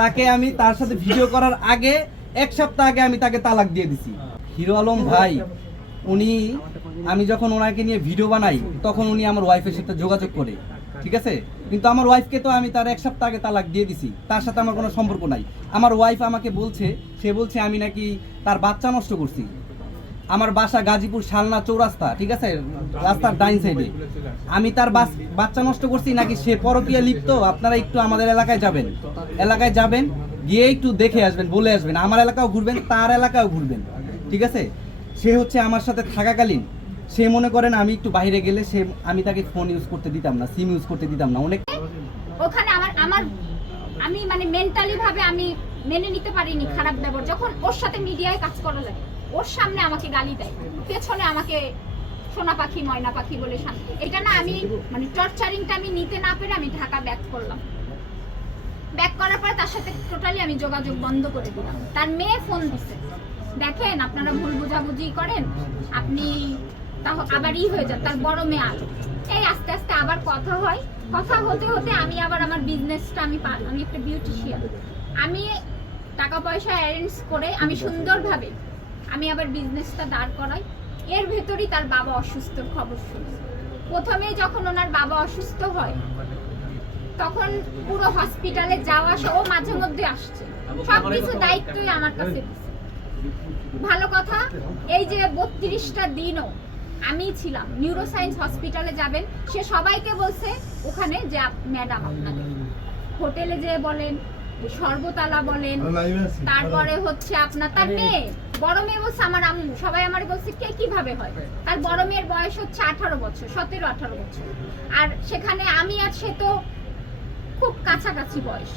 তাকে আমি তার সাথে ভিডিও করার আগে এক সপ্তাহ আগে আমি তাকে তালাক দিয়ে দিছি। হিরো আলম ভাই, উনি, আমি যখন ওনাকে নিয়ে ভিডিও বানাই, তখন উনি আমার ওয়াইফের সাথে যোগাযোগ করে, ঠিক আছে? কিন্তু আমার ওয়াইফকে তো আমি তার এক সপ্তাহ আগে তালাক দিয়ে দিছি। তার সাথে আমার কোনো সম্পর্ক নাই। আমার ওয়াইফ আমাকে বলছে, সে বলছে আমি নাকি তার বাচ্চা নষ্ট করছি। আমার বাসা গাজীপুর শালনা চৌরাস্তা, ঠিক আছে? রাস্তার ডাইন সাইডে আমি তার বাচ্চা নষ্ট করছি নাকি সে পরকীয়া লিপ্ত? আপনারা একটু আমাদের এলাকায় যাবেন। এলাকায় যাবেন, গিয়ে একটু দেখে আসবেন, বলে আসবেন। আমার এলাকাও ঘুরবেন, তার এলাকাও ঘুরবেন, ঠিক আছে? সে হচ্ছে আমার সাথে থাকাকালীন। সে মনে করেন আমি একটু বাইরে গেলে সে, আমি তাকে ফোন ইউজ করতে দিতাম না সিম ইউজ করতে দিতাম না। অনেক ওখানে আমার আমার, আমি মানে মেন্টালি ভাবে আমি মেনে নিতে পারিনি খারাপ ব্যবহার। যখন ওর সাথে মিডিয়ায় কাজ করা লাগে। ওর সামনে আমাকে গালি দেয়। পেছনে আমাকে সোনা পাখি, ময়না পাখি বলে শান- এটা না আমি মানে টর্চারিংটা আমি নিতে না পেরে আমি ঢাকা ব্যাক করলাম। ব্যাক করার পরে তার সাথে টোটালি আমি যোগাযোগ বন্ধ করে দিলাম। তার মেয়ে ফোন দিছে। দেখেন, আপনারা ভুল বুঝাবুঝি করেন। আপনি আবার ই হয়ে যান, তার বড় মেয়ে আর এই আস্তে আস্তে আবার কথা হয়। কথা হতে হতে আমি আবার আমার বিজনেসটা আমি আমি একটা বিউটিশিয়ান আমি টাকা পয়সা অ্যারেঞ্জ করে আমি সুন্দরভাবে আমি আবার বিজনেসটা দাঁড় করাই। এর ভেতরই তার বাবা অসুস্থ খবর শুনি প্রথমে যখন ওনার বাবা অসুস্থ হয়, তখন পুরো হসপিটালে যাওয়া ও মাঝে মধ্যে আসছে। সবকিছু দায়িত্বই আমার কাছে ভালো কথা, এই যে বত্রিশটা দিনও আমি ছিলাম নিউরোসায়েন্স হসপিটালে যাবেন, সে সবাইকে বলছে ওখানে যে ম্যাডাম আপনাদের। হোটেলে যে বলেন সর্বতালা বলেন। তারপরে হচ্ছে আপনার তার মেয়ে বড় মেয়ে বলছে আমার আম্মু সবাই আমার বলছে কে কীভাবে হয়? তার বড় মেয়ের বয়স হচ্ছে আঠারো বছর সতেরো আঠারো বছর। আর সেখানে আমি আর সে তো খুব কাছাকাছি বয়স।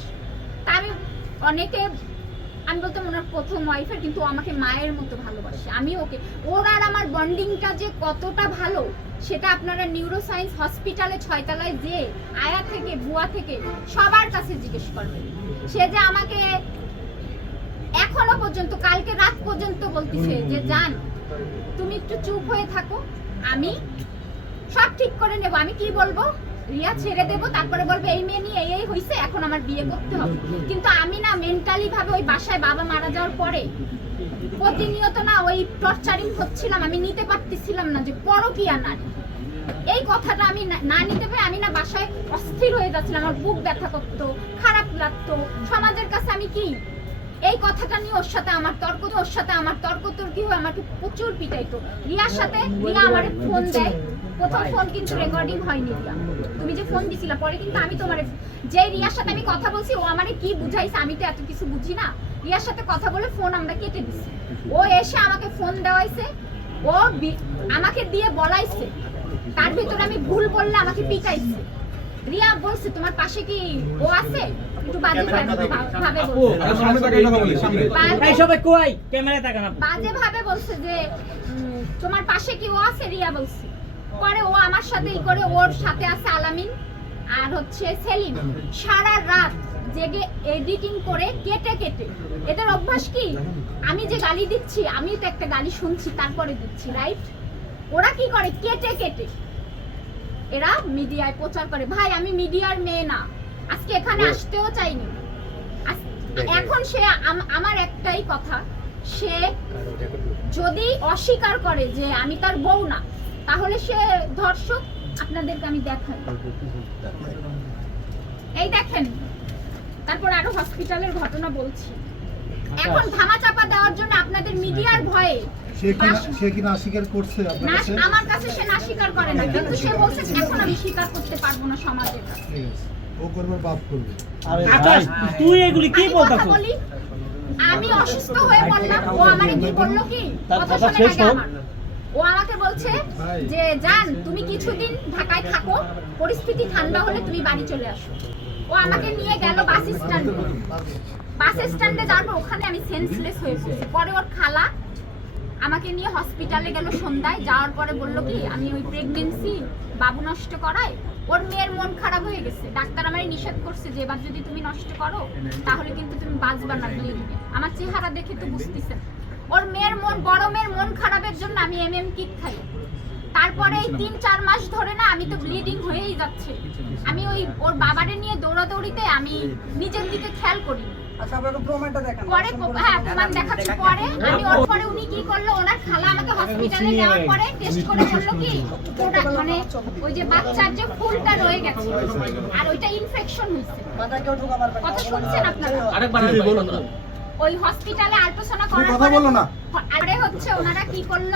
তা আমি অনেকে আমি বলতাম ওনার প্রথম ওয়াইফের কিন্তু আমাকে মায়ের মতো ভালোবাসে। আমি ওকে, ওর আর আমার বন্ডিংটা যে কতটা ভালো, সেটা আপনারা নিউরোসায়েন্স হসপিটালে ছয়তলায় যে আয়া থেকে বুয়া থেকে সবার কাছে জিজ্ঞেস করবেন। সে যে আমাকে এখনও পর্যন্ত, কালকে রাত পর্যন্ত বলতেছে যে, জান, তুমি একটু চুপ হয়ে থাকো, আমি সব ঠিক করে নেব। আমি কি বলব? রিয়া ছেড়ে দেবো, তারপরে বলবে, এই মেয়ে নিয়ে এই হয়েছে এখন আমার বিয়ে করতে হবে। কিন্তু আমি না মেন্টালি ভাবে ওই বাসায় বাবা মারা যাওয়ার পরে প্রতিনিয়ত না ওই টর্চারিং হচ্ছিলাম, আমি নিতে পারতেছিলাম না যে পরকিয়া নারী এই কথাটা আমি না- নিতে পেরে আমি না বাসায় অস্থির হয়ে যাচ্ছিলাম, আমার বুক ব্যথা করতো, খারাপ লাগতো। সমাজের কাছে আমি কি? এই কথাটা নিয়ে ওর সাথে আমার তর্ক, ওর সাথে আমার তর্ক তর্কি হয়ে? আমাকে প্রচুর পিটাইতো। রিয়ার সাথে রিয়া আমার ফোন দেয়। প্রথম ফোন কিন্তু রেকর্ডিং হয়নি রিয়া। তুমি যে ফোন দিছিলা পরে কিন্তু আমি তোমার যে রিয়ার সাথে আমি কথা বলছি ও আমারে কি বুঝাইছে আমি তো এত কিছু বুঝি না। রিয়ার সাথে কথা বলে ফোন আমরা কেটে দিছি। ও এসে আমাকে ফোন দেওয়াইছে ও আমাকে দিয়ে বলাইছে। তার ভিতরে আমি ভুল বললে আমাকে পিটাইছে। রিয়া বলছে তোমার পাশে কি ও আছে? একটু বাজে ভাবে বলছে। এই সবাই কই? ক্যামেরায় তাকান বাজে ভাবে বলছে যে তোমার পাশে কি ও আছে? রিয়া বলছে। পরে ও আমার সাথে ই করে ওর সাথে আছে আলামিন আর হচ্ছে সেলিম। সারা রাত জেগে এডিটিং করে কেটে কেটে। এদের অভ্যাস কি? আমি যে গালি দিচ্ছি আমি তো একটা গালি শুনছি তারপরে দিচ্ছি রাইট ওরা কি করে? কেটে কেটে। এরা মিডিয়ায় প্রচার করে। ভাই আমি মিডিয়ার মেয়ে না। আজকে এখানে আসতেও চাইনি। এখন সে আম- আমার একটাই কথা। সে যদি অস্বীকার করে যে আমি তার বউ না তাহলে সে ধর্ষক আপনাদেরকে আমি দেখাই। এই দেখেন তারপর আরও হসপিটালের ঘটনা বলছি। এখন ধামা চাপা দেওয়ার জন্য আপনাদের মিডিয়ার ভয়ে সে কি না- স্বীকার করছে আপনার না কাছে? আমার কাছে সে না স্বীকার করে না কিন্তু সে বলছে এখন আমি স্বীকার করতে পারব না সমাজের কাছে ও করবে বাপ করবে। আকাশ তুই এগুলি কি আমি বলতাছ? আমি অসুস্থ হয়ে পড়লাম ও আমারে কি বলল কি? কথা কথা শেষ হোক। ও আমাকে বলছে যে, জান, তুমি কিছুদিন ঢাকায় থাকো, পরিস্থিতি ঠান্ডা হলে তুমি বাড়ি চলে আসো। ও আমাকে নিয়ে গেল বাস স্ট্যান্ডে। বাস স্ট্যান্ডে পর ওখানে আমি সেন্সলেস হয়ে পড়ছি। পরে ওর খালা আমাকে নিয়ে হসপিটালে গেল সন্ধ্যায়। যাওয়ার পরে বলল কি, আমি ওই প্রেগনেন্সি বাবু নষ্ট করায় ওর মেয়ের মন খারাপ হয়ে গেছে। ডাক্তার আমারে নিষেধ করছে যে, এবার যদি তুমি নষ্ট করো, তাহলে কিন্তু তুমি বাঁচবা না বিয়ে দিবে আমার চেহারা দেখে তো বুঝতেছেন। ওর মেয়ের মন বড় মেয়ের মন খারাপের জন্য আমি এম এম কিট খাই। তারপরে এই তিন চার মাস ধরে না আমি তো ব্লিডিং হয়েই যাচ্ছে। আমি ওই ওর বাবারে নিয়ে দৌড়াদৌড়িতে আমি নিজের দিকে খেয়াল করি। আচ্ছা আপনাকে প্রমাণটা দেখান। পরে হ্যাঁ প্রমাণ দেখাচ্ছি। পরে আমি ওর পরে উনি কি করল ওনার খালা আমাকে হসপিটালে নেওয়ার পরে টেস্ট করে বলল কি ওটা মানে ওই যে বাচ্চার যে ফুলটা রয়ে গেছে আর ওইটা ইনফেকশন হয়েছে। কথা শুনছেন আপনারা? আরেকবার ওই হসপিটালে আল্ট্রাসাউন্ড করার কথা বলো না। আরে হচ্ছে ওনারা কি করল?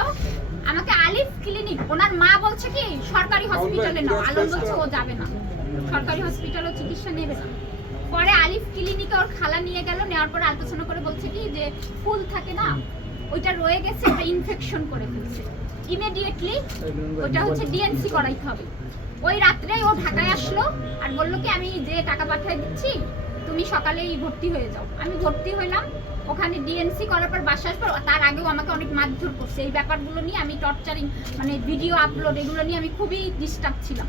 আমাকে আলিফ ক্লিনিক ওনার মা বলছে কি সরকারি হসপিটালে নাও। আলম বলছে ও যাবে না। সরকারি হসপিটালও চিকিৎসা নেবে না। পরে আলিফ ক্লিনিকে ওর খালা নিয়ে গেল নেওয়ার পরে আল্ট্রাসাউন্ড করে বলছে কি যে ফুল থাকে না ওইটা রয়ে গেছে ওটা ইনফেকশন করে ফেলছে। ইমিডিয়েটলি ওটা হচ্ছে ডিএনসি করাইতে হবে। ওই রাত্রেই ও ঢাকায় আসলো আর বলল কি আমি যে টাকা পাঠিয়ে দিচ্ছি তুমি সকালেই ভর্তি হয়ে যাও। আমি ভর্তি হইলাম, ওখানে ডিএনসি করার পর বাসা আসব তার আগেও আমাকে অনেক মারধর করছে। এই ব্যাপারগুলো নিয়ে আমি টর্চারিং মানে ভিডিও আপলোড এগুলো নিয়ে আমি খুবই ডিস্টার্ব ছিলাম।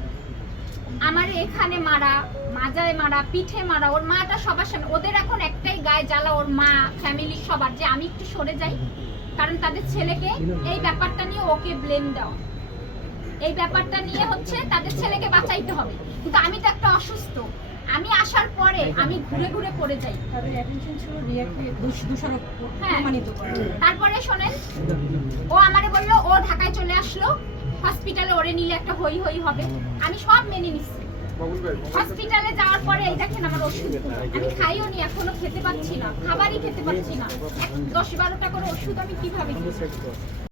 আমার এখানে মারা, মাজায় মারা, পিঠে মারা, ওর মাটা সবার সামনে, ওদের এখন একটাই গায়ে জ্বালা, ওর মা ফ্যামিলি সবার, যে আমি একটু সরে যাই। কারণ তাদের ছেলেকে এই ব্যাপারটা নিয়ে ওকে ব্লেম দেওয়া। এই ব্যাপারটা নিয়ে হচ্ছে তাদের ছেলেকে বাঁচাইতে হবে। কিন্তু আমি তো একটা অসুস্থ। আমি আসার পরে আমি ঘুরে ঘুরে পড়ে যাই। হ্যাঁ। তারপরে শোনেন ও আমারে বলল ও ঢাকায় চলে আসলো। হসপিটালে ওরে নিলে একটা হই হই হবে। আমি সব মেনে নিচ্ছি হসপিটালে যাওয়ার পরে এই দেখেন আমার ওষুধ। আমি খাইও নি এখনও খেতে পাচ্ছি না। খাবারই খেতে পাচ্ছি না। দশ বারোটা করে ওষুধ আমি কীভাবে?